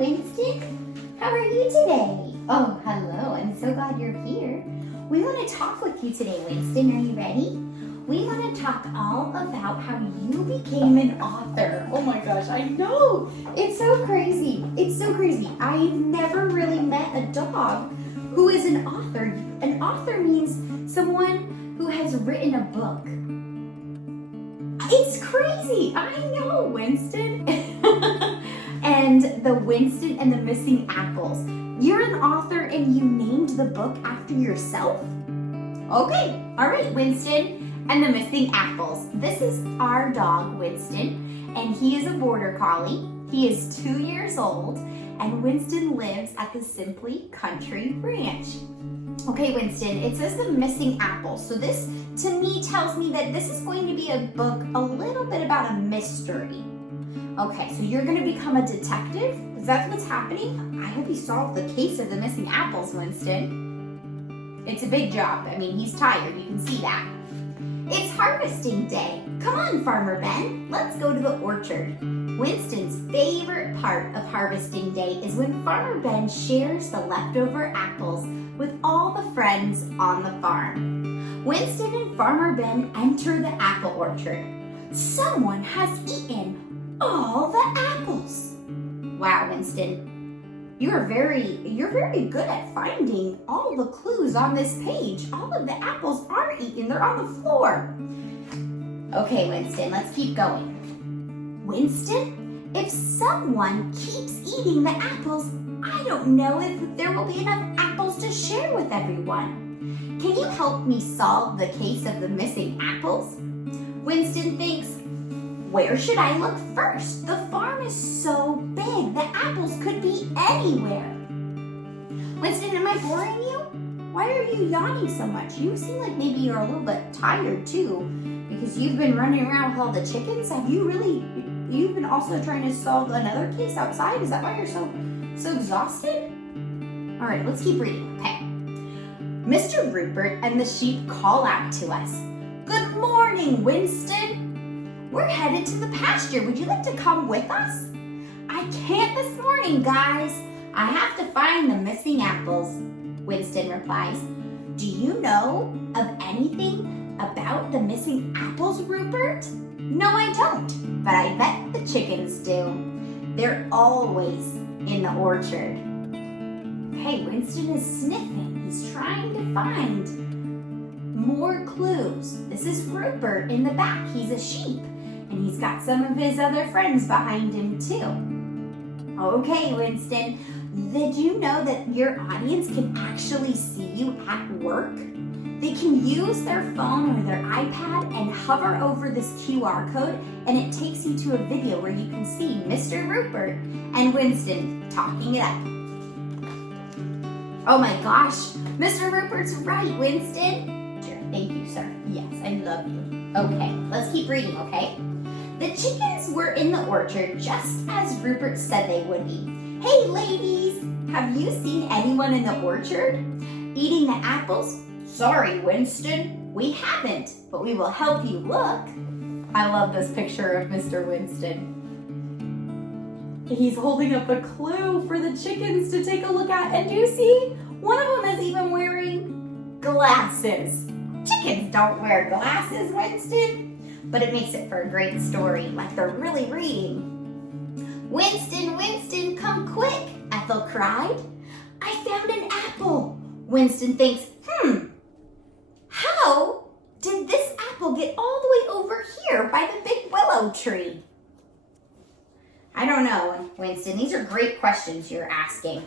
Winston. How are you today? Oh, hello. I'm so glad you're here. We want to talk with you today, Winston. Are you ready? We want to talk all about how you became an author. Oh my gosh, I know. It's so crazy. It's so crazy. I've never really met a dog who is an author. An author means someone who has written a book. It's crazy. I know, Winston. And the Winston and the Missing Apples. You're an author and you named the book after yourself? Okay, all right, Winston and the Missing Apples. This is our dog, Winston, and he is a border collie. He is 2 years old, and Winston lives at the Simply Country Ranch. Okay, Winston, it says the Missing Apples. So this, to me, tells me that this is going to be a book a little bit about a mystery. Okay, so you're gonna become a detective? Is that what's happening? I hope you solve the case of the missing apples, Winston. It's a big job. I mean, he's tired, you can see that. It's harvesting day. Come on, Farmer Ben, let's go to the orchard. Winston's favorite part of harvesting day is when Farmer Ben shares the leftover apples with all the friends on the farm. Winston and Farmer Ben enter the apple orchard. Someone has eaten all the apples. Wow, Winston, you're very good at finding all the clues on this page. All of the apples aren't eaten, they're on the floor. Okay, Winston, let's keep going. Winston, if someone keeps eating the apples, I don't know if there will be enough apples to share with everyone. Can you help me solve the case of the missing apples? Winston thinks, where should I look first? The farm is so big, the apples could be anywhere. Winston, am I boring you? Why are you yawning so much? You seem like maybe you're a little bit tired too, because you've been running around with all the chickens. You've been also trying to solve another case outside? Is that why you're so exhausted? All right, let's keep reading, okay. Mr. Rupert and the sheep call out to us. Good morning, Winston. We're headed to the pasture. Would you like to come with us? I can't this morning, guys. I have to find the missing apples, Winston replies. Do you know of anything about the missing apples, Rupert? No, I don't, but I bet the chickens do. They're always in the orchard. Hey, Winston is sniffing. He's trying to find more clues. This is Rupert in the back. He's a sheep. And he's got some of his other friends behind him too. Okay, Winston, did you know that your audience can actually see you at work? They can use their phone or their iPad and hover over this QR code, and it takes you to a video where you can see Mr. Rupert and Winston talking it up. Oh my gosh, Mr. Rupert's right, Winston. Sure, thank you, sir. Yes, I love you. Okay, let's keep reading, okay? The chickens were in the orchard just as Rupert said they would be. Hey ladies, have you seen anyone in the orchard eating the apples? Sorry, Winston, we haven't, but we will help you look. I love this picture of Mr. Winston. He's holding up a clue for the chickens to take a look at, and do you see? One of them is even wearing glasses. Chickens don't wear glasses, Winston. But it makes it for a great story, like they're really reading. Winston, Winston, come quick, Ethel cried. I found an apple. Winston thinks, how did this apple get all the way over here by the big willow tree? I don't know, Winston. These are great questions you're asking.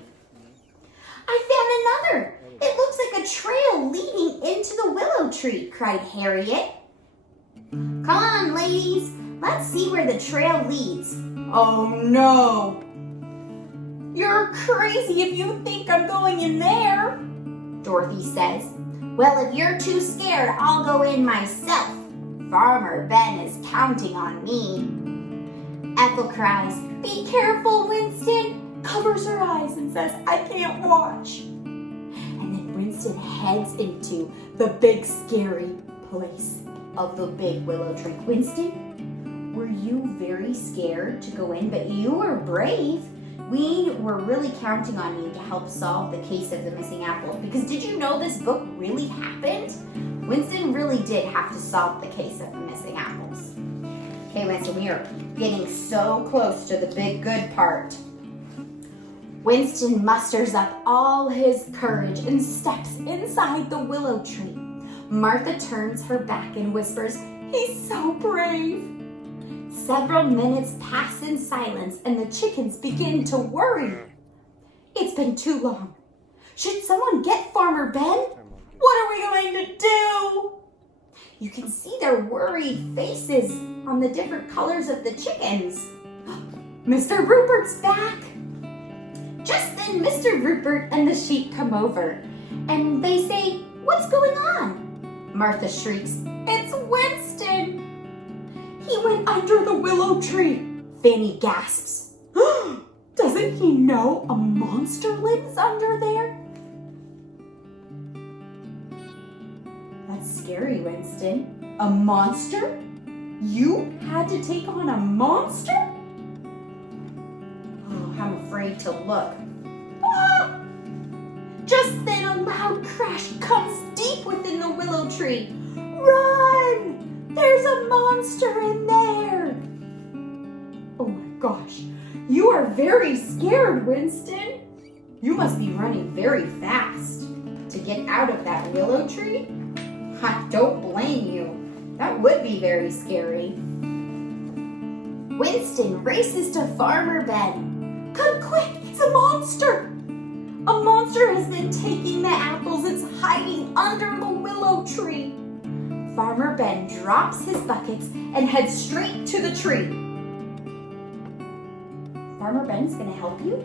I found another. It looks like a trail leading into the willow tree, cried Harriet. Come on, ladies. Let's see where the trail leads. Oh, no. You're crazy if you think I'm going in there, Dorothy says. Well, if you're too scared, I'll go in myself. Farmer Ben is counting on me. Ethel cries, be careful, Winston. Covers her eyes and says, I can't watch. And then Winston heads into the big scary place of the big willow tree. Winston, were you very scared to go in? But you were brave. We were really counting on you to help solve the case of the missing apples because did you know this book really happened? Winston really did have to solve the case of the missing apples. Okay, Winston, we are getting so close to the big good part. Winston musters up all his courage and steps inside the willow tree. Martha turns her back and whispers, "He's so brave." Several minutes pass in silence and the chickens begin to worry. It's been too long. Should someone get Farmer Ben? What are we going to do? You can see their worried faces on the different colors of the chickens. Mr. Rupert's back. Just then, Mr. Rupert and the sheep come over and they say, "What's going on?" Martha shrieks, "It's Winston." "He went under the willow tree," Fanny gasps. "Doesn't he know a monster lives under there?" That's scary, Winston. A monster? You had to take on a monster? Oh, I'm afraid to look. Ah! Just then a loud crash comes deep within the willow tree. "Run! There's a monster in there!" Oh my gosh, you are very scared, Winston. You must be running very fast to get out of that willow tree. I don't blame you. That would be very scary. Winston races to Farmer Ben. "Come quick, it's a monster! A monster has been taking the apples. It's hiding under the willow tree." Farmer Ben drops his buckets and heads straight to the tree. Farmer Ben's gonna help you?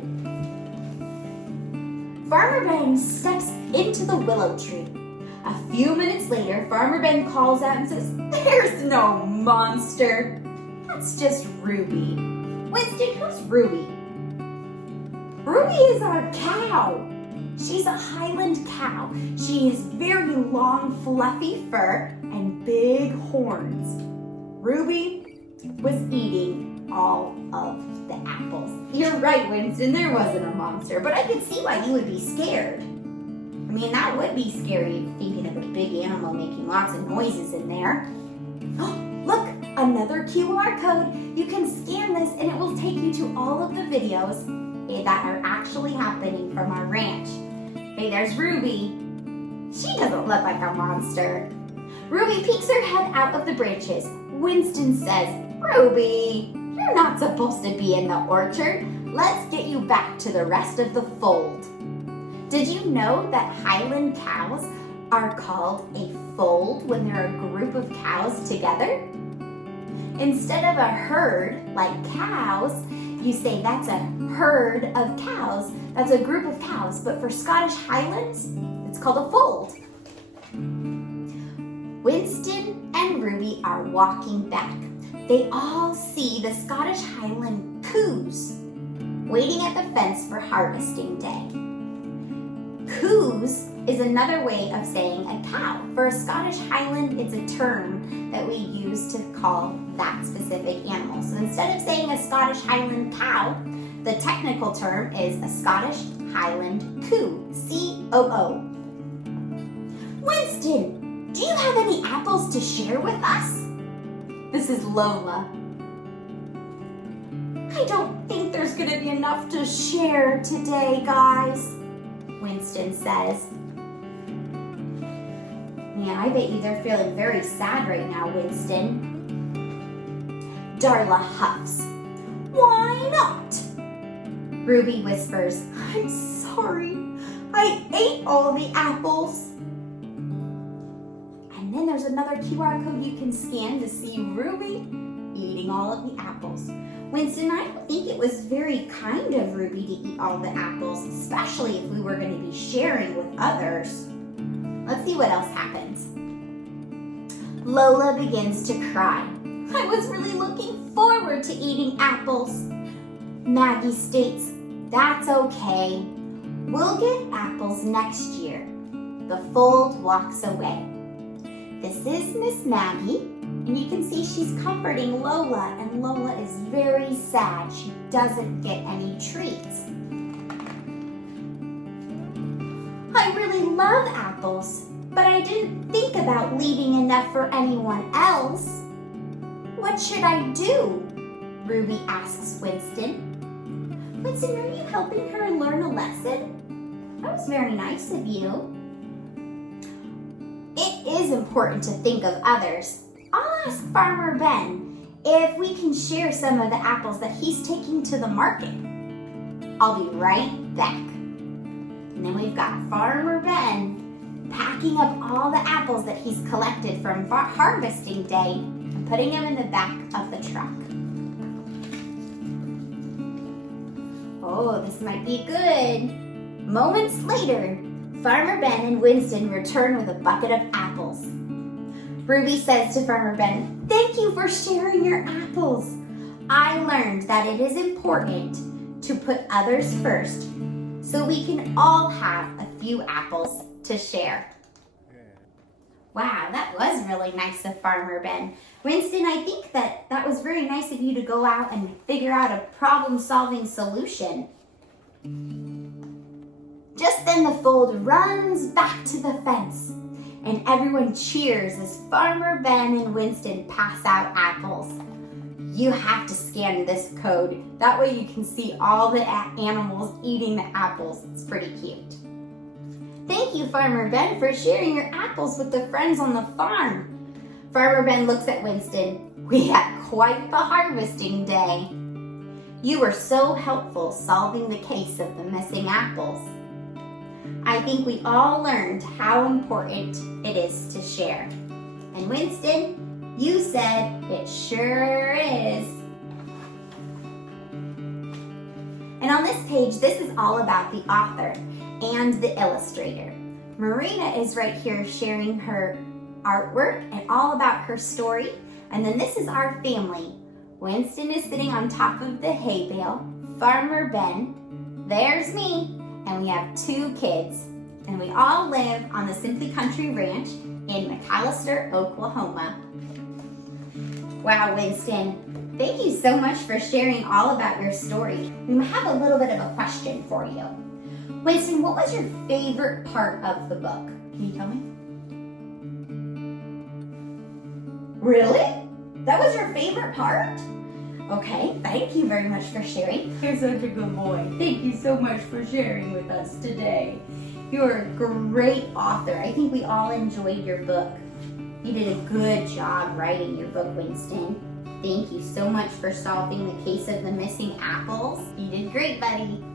Farmer Ben steps into the willow tree. A few minutes later, Farmer Ben calls out and says, "There's no monster. That's just Ruby." Winston, who's Ruby? Ruby is our cow. She's a Highland cow. She has very long, fluffy fur and big horns. Ruby was eating all of the apples. You're right, Winston, there wasn't a monster, but I could see why you would be scared. I mean, that would be scary thinking of a big animal making lots of noises in there. Oh, look, another QR code. You can scan this and it will take you to all of the videos that are actually happening from our ranch. Hey, there's Ruby. She doesn't look like a monster. Ruby peeks her head out of the branches. Winston says, "Ruby, you're not supposed to be in the orchard. Let's get you back to the rest of the fold." Did you know that Highland cows are called a fold when they're a group of cows together? Instead of a herd like cows, you say that's a herd of cows. That's a group of cows, but for Scottish Highlands, it's called a fold. Winston and Ruby are walking back. They all see the Scottish Highland coos waiting at the fence for harvesting day. Coos is another way of saying a cow. For a Scottish Highland, it's a term that we use to call that specific animal. So instead of saying a Scottish Highland cow, the technical term is a Scottish Highland coo, C-O-O. Winston, do you have any apples to share with us? This is Lola. I don't think there's going to be enough to share today, guys, Winston says. Man, I bet you they're feeling very sad right now, Winston. Darla huffs. Why not? Ruby whispers, I'm sorry. I ate all the apples. And then there's another QR code you can scan to see Ruby eating all of the apples. Winston, I don't think it was very kind of Ruby to eat all the apples, especially if we were going to be sharing with others. Let's see what else happens. Lola begins to cry. I was really looking forward to eating apples. Maggie states, that's okay. We'll get apples next year. The fold walks away. This is Miss Maggie, And you can see she's comforting Lola, and Lola is very sad. She doesn't get any treats. I really love apples, but I didn't think about leaving enough for anyone else. What should I do? Ruby asks Winston. Winston, are you helping her learn a lesson? That was very nice of you. It is important to think of others. I'll ask Farmer Ben if we can share some of the apples that he's taking to the market. I'll be right back. And then we've got Farmer Ben packing up all the apples that he's collected from harvesting day and putting them in the back of the truck. Oh, this might be good. Moments later, Farmer Ben and Winston return with a bucket of apples. Ruby says to Farmer Ben, "Thank you for sharing your apples. I learned that it is important to put others first so we can all have a few apples to share." Wow, that was really nice of Farmer Ben. Winston, I think that was very nice of you to go out and figure out a problem-solving solution. Just then the fold runs back to the fence, and everyone cheers as Farmer Ben and Winston pass out apples. You have to scan this code. That way you can see all the animals eating the apples. It's pretty cute. Thank you, Farmer Ben, for sharing your apples with the friends on the farm. Farmer Ben looks at Winston. We had quite the harvesting day. You were so helpful solving the case of the missing apples. I think we all learned how important it is to share. And Winston, you said it sure is. And on this page, this is all about the author and the illustrator. Marina is right here sharing her artwork and all about her story. And then this is our family. Winston is sitting on top of the hay bale. Farmer Ben, there's me, and we have 2 kids. And we all live on the Simply Country Ranch in McAllister, Oklahoma. Wow, Winston, thank you so much for sharing all about your story. We have a little bit of a question for you. Winston, what was your favorite part of the book? Can you tell me? Really? That was your favorite part? Okay, thank you very much for sharing. You're such a good boy. Thank you so much for sharing with us today. You're a great author. I think we all enjoyed your book. You did a good job writing your book, Winston. Thank you so much for solving the case of the missing apples. You did great, buddy.